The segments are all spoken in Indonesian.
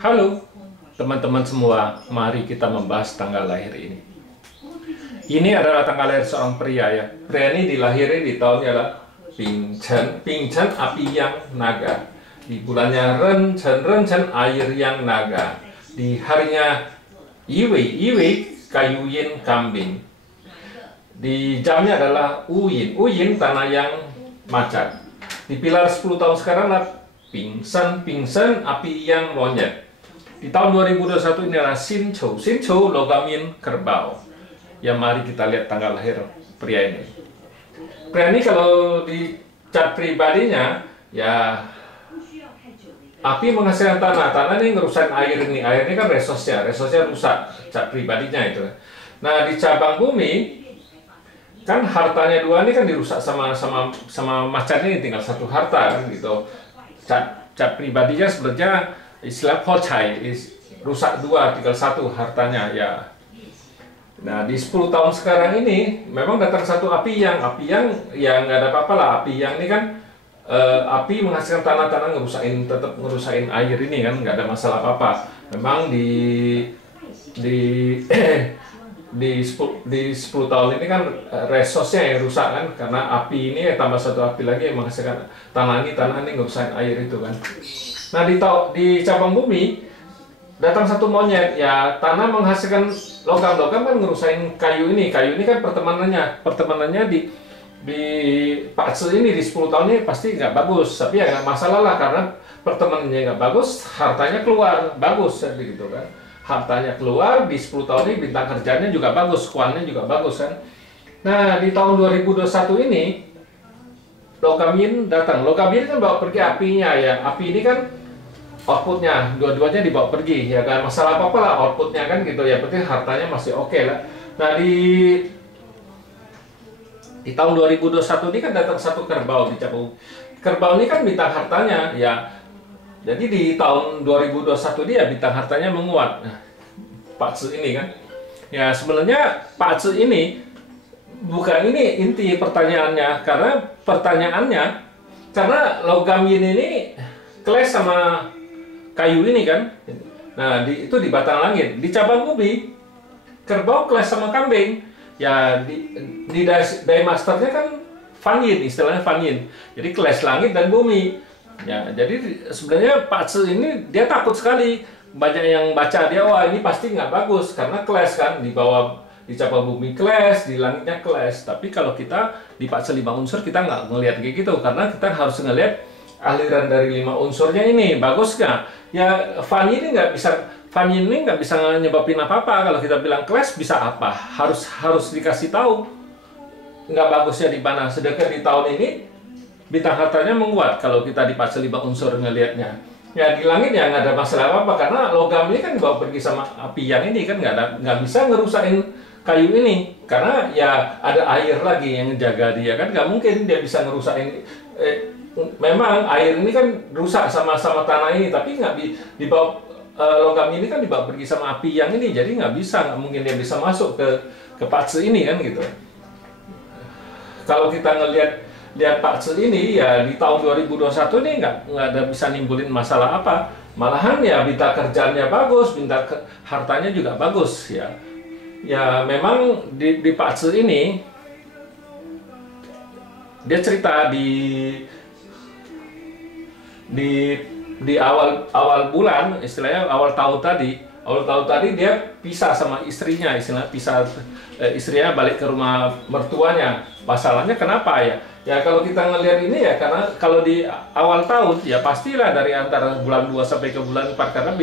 Halo teman-teman semua, mari kita membahas tanggal lahir ini. Ini adalah tanggal lahir seorang pria ya. Pria ini dilahiri di tahunnya adalah Pingchen api yang naga. Di bulannya Ren air yang naga. Di harinya Iwi kayu yin kambing. Di jamnya adalah Uyin tanah yang macan. Di pilar 10 tahun sekarang adalah Pingsen api yang monyet. Di tahun 2021 ini adalah Sinchou logam yin kerbau. Ya, mari kita lihat tanggal lahir pria ini. Pria ini kalau di cat pribadinya ya api menghasilkan tanah ini ngerusak air ini. Air ini kan resosnya rusak cat pribadinya itu. Nah, di cabang bumi kan hartanya dua ini kan dirusak sama macan ini, tinggal satu harta kan gitu. Cat pribadinya sebenarnya istilah pochai, rusak dua, tinggal satu hartanya ya. Nah, di 10 tahun sekarang ini memang datang satu api yang ya nggak ada apa-apa lah. Api yang ini kan api menghasilkan tanah tetap ngerusain air ini kan, nggak ada masalah apa-apa. Memang di 10 tahun ini kan resosnya yang rusak kan, karena api ini tambah satu api lagi yang menghasilkan tanah ini ngerusain air itu kan. Nah, di cabang bumi datang satu monyet ya, tanah menghasilkan logam kan ngerusain kayu ini kan pertemanannya di Pak Ce ini di 10 tahun ini pasti nggak bagus, tapi ya nggak masalah lah, karena pertemanannya nggak bagus, hartanya keluar bagus ya, gitu kan. Hartanya keluar di 10 tahun ini, bintang kerjanya juga bagus, kuannya juga bagus kan. Nah, di tahun 2021 ini logam yin datang. Logam yin kan bawa pergi apinya ya. Api ini kan outputnya, dua-duanya dibawa pergi ya kan, masalah apa-apa lah outputnya kan gitu ya, penting hartanya masih oke lah. Nah, di tahun 2021 ini kan datang satu kerbau di cabang. Kerbau ini kan bintang hartanya ya. Jadi di tahun 2021 dia bintang hartanya menguat. Nah, Pak Ce ini kan. Ya, sebenarnya Pak Ce ini bukan ini inti pertanyaannya, karena logam yin ini clash sama kayu ini kan. Nah, itu di batang langit. Di cabang bumi kerbau clash sama kambing. Ya, di Dai Masternya kan Fan Yin, istilahnya Fan Yin. Jadi clash langit dan bumi. Ya, jadi sebenarnya Pak Ce ini dia takut sekali. Banyak yang baca dia, wah ini pasti nggak bagus karena clash kan, di bawah di cabang bumi clash, di langitnya clash. Tapi kalau kita di Pak Ce 5 unsur kita nggak ngelihat kayak gitu, karena kita harus ngelihat aliran dari 5 unsurnya ini bagus nggak. Ya, Fan ini nggak bisa nyebabin apa-apa. Kalau kita bilang clash bisa apa? Harus dikasih tahu nggak bagusnya di mana. Sedangkan di tahun ini bintang hartanya menguat kalau kita di Pak Ce 5 unsur ngelihatnya. Ya, di langit ya nggak ada masalah apa-apa, karena logam ini kan dibawa pergi sama api yang ini kan, nggak bisa ngerusain kayu ini, karena ya ada air lagi yang jaga dia kan, nggak mungkin dia bisa ngerusain. Memang air ini kan rusak sama tanah ini, tapi nggak dibawa logam ini kan dibawa pergi sama api yang ini, jadi nggak mungkin dia bisa masuk ke Pak Ce ini kan gitu. Kalau kita lihat Pak Ce ini ya di tahun 2021 ini nggak ada bisa nimbulin masalah apa, malahan ya bintang kerjanya bagus, bintang hartanya juga bagus ya. Ya, memang di Pak Ce ini dia cerita di awal bulan, istilahnya awal tahun tadi dia pisah sama istrinya, istrinya balik ke rumah mertuanya. Masalahnya kenapa ya? Ya, kalau kita ngelihat ini ya, karena kalau di awal tahun ya pastilah dari antara bulan 2 sampai ke bulan 4, karena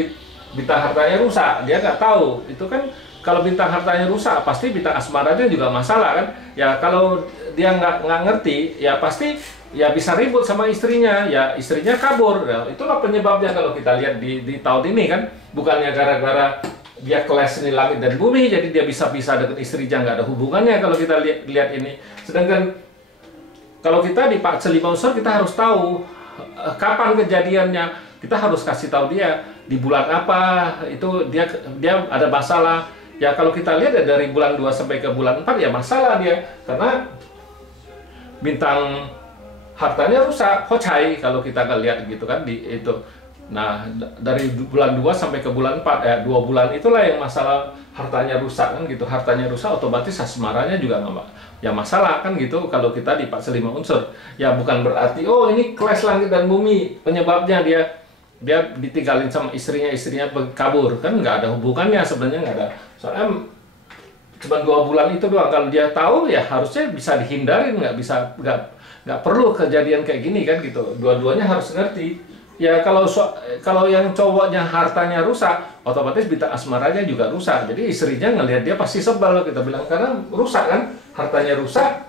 bintang hartanya rusak, dia nggak tahu. Itu kan kalau bintang hartanya rusak pasti bintang asmaranya juga masalah kan. Ya, kalau dia nggak ngerti ya pasti ya bisa ribut sama istrinya, ya istrinya kabur. Ya, itulah penyebabnya kalau kita lihat di tahun ini kan, bukannya gara-gara dia clash ini langit dan bumi jadi dia bisa pisah dengan istrinya, nggak ada hubungannya kalau kita lihat ini. Sedangkan kalau kita di Pak Ce 5 unsur kita harus tahu kapan kejadiannya, kita harus kasih tahu dia di bulan apa itu dia ada masalah. Ya, kalau kita lihat ya dari bulan 2 sampai ke bulan 4 ya masalah dia, karena bintang hartanya rusak, hocai kalau kita lihat gitu kan, di itu Nah, dari bulan 2 sampai ke bulan 4, 2 bulan itulah yang masalah hartanya rusak kan gitu. Hartanya rusak otomatis asmaranya juga nggak ya masalah kan gitu kalau kita di fase 5 unsur. Ya bukan berarti oh ini clash langit dan bumi penyebabnya dia ditinggalin sama istrinya kabur, kan nggak ada hubungannya sebenarnya, nggak ada. Soalnya cuma 2 bulan itu doang, kalau dia tahu ya harusnya bisa dihindarin, nggak perlu kejadian kayak gini kan gitu. Dua-duanya harus ngerti. Ya kalau yang cowoknya hartanya rusak, otomatis bintang asmaranya juga rusak. Jadi istrinya ngelihat dia pasti sebel, kita bilang, karena rusak kan, hartanya rusak,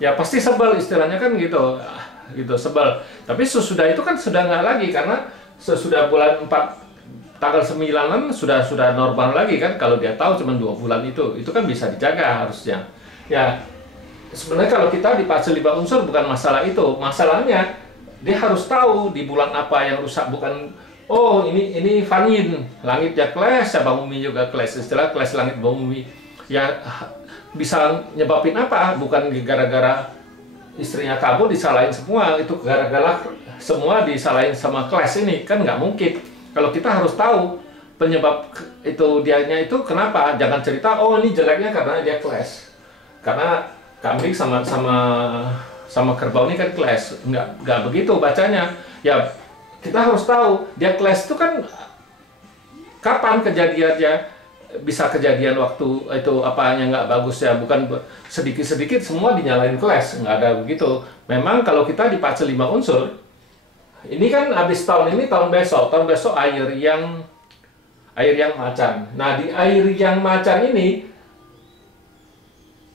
ya pasti sebel istilahnya kan gitu, gitu sebel. Tapi sesudah itu kan sudah nggak lagi, karena sesudah bulan 4 tanggal 9-an sudah normal lagi kan. Kalau dia tahu cuma 2 bulan itu kan bisa dijaga harusnya. Ya sebenarnya kalau kita di fase 5 unsur bukan masalah itu, masalahnya dia harus tahu di bulan apa yang rusak, bukan oh ini Vanin, langitnya clash, ya Bang Bumi juga clash, istilah clash langit Bang Bumi. Ya bisa nyebabin apa? Bukan gara-gara istrinya kabur disalahin semua, itu gara-gara semua disalahin sama clash ini, kan nggak mungkin. Kalau kita harus tahu penyebab itu dianya itu kenapa, jangan cerita oh ini jeleknya karena dia clash. Karena kambing sama kerbau ini kan clash, nggak begitu bacanya. Ya kita harus tahu dia clash itu kan kapan kejadiannya, bisa kejadian waktu itu apa yang nggak bagus ya, bukan sedikit-sedikit semua dinyalain clash, nggak ada begitu. Memang kalau kita di fase 5 unsur, ini kan habis tahun ini, tahun besok air yang macan. Nah di air yang macan ini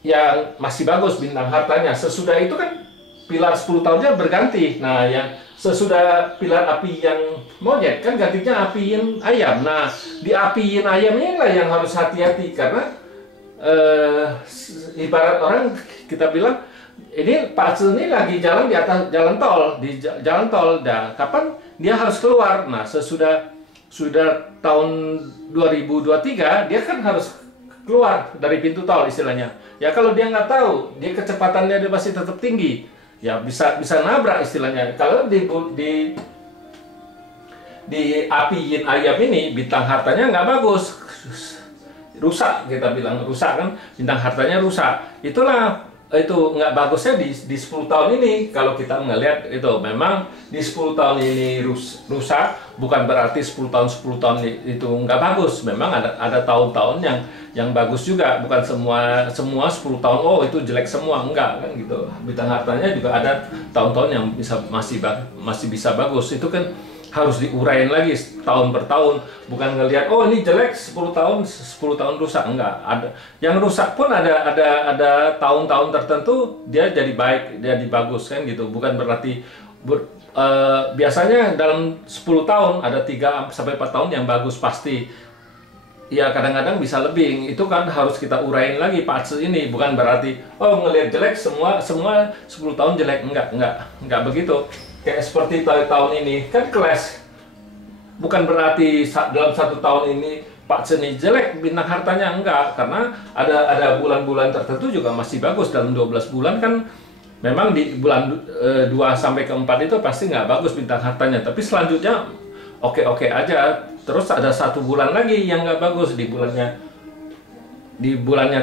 yang masih bagus bintang hartanya, sesudah itu kan pilar 10 tahunnya berganti. Nah, yang sesudah pilar api yang monyet kan gantinya apiin ayam. Nah, di apiin ayamnya lah yang harus hati-hati, karena ibarat orang kita bilang ini fase ini lagi jalan di atas jalan tol, Dah kapan dia harus keluar. Nah, sudah tahun 2023 dia kan harus keluar dari pintu tol istilahnya. Ya kalau dia nggak tahu, dia kecepatannya dia masih tetap tinggi, ya bisa nabrak istilahnya. Kalau di apiin ayam ini bintang hartanya nggak bagus, rusak, kita bilang rusak kan, bintang hartanya rusak. Itulah itu nggak bagusnya di 10 tahun ini. Kalau kita ngelihat itu memang di 10 tahun ini rusak, bukan berarti 10 tahun itu nggak bagus. Memang ada tahun-tahun yang bagus juga, bukan semua 10 tahun oh itu jelek semua, enggak kan gitu. Bintang hartanya juga ada tahun-tahun yang masih bisa bagus. Itu kan harus diurain lagi tahun per tahun, bukan ngelihat oh ini jelek 10 tahun rusak, enggak. Ada yang rusak pun ada tahun-tahun tertentu dia jadi baik, jadi bagus kan gitu. Bukan berarti biasanya dalam 10 tahun ada 3 sampai 4 tahun yang bagus pasti. Ya kadang-kadang bisa lebih, itu kan harus kita urain lagi fase ini. Bukan berarti oh ngelihat jelek semua 10 tahun jelek, enggak begitu. Kayak seperti tahun ini kan clash, bukan berarti dalam 1 tahun ini fase ini jelek bintang hartanya, enggak. Karena ada bulan-bulan tertentu juga masih bagus. Dalam 12 bulan kan memang di bulan 2 sampai ke 4 itu pasti nggak bagus bintang hartanya, tapi selanjutnya oke aja. Terus ada 1 bulan lagi yang nggak bagus di bulannya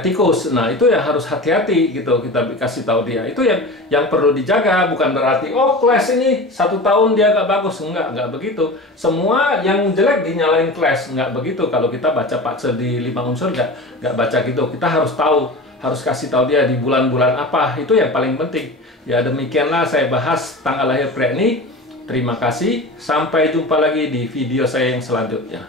tikus. Nah itu ya harus hati-hati gitu, kita kasih tahu dia. Itu yang perlu dijaga, bukan berarti oh clash ini 1 tahun dia nggak bagus, nggak begitu. Semua yang jelek dinyalain clash, nggak begitu. Kalau kita baca fase di 5 unsur nggak baca gitu. Kita harus tahu, harus kasih tahu dia di bulan-bulan apa, itu yang paling penting. Ya demikianlah saya bahas tanggal lahir pria ini. Terima kasih, sampai jumpa lagi di video saya yang selanjutnya.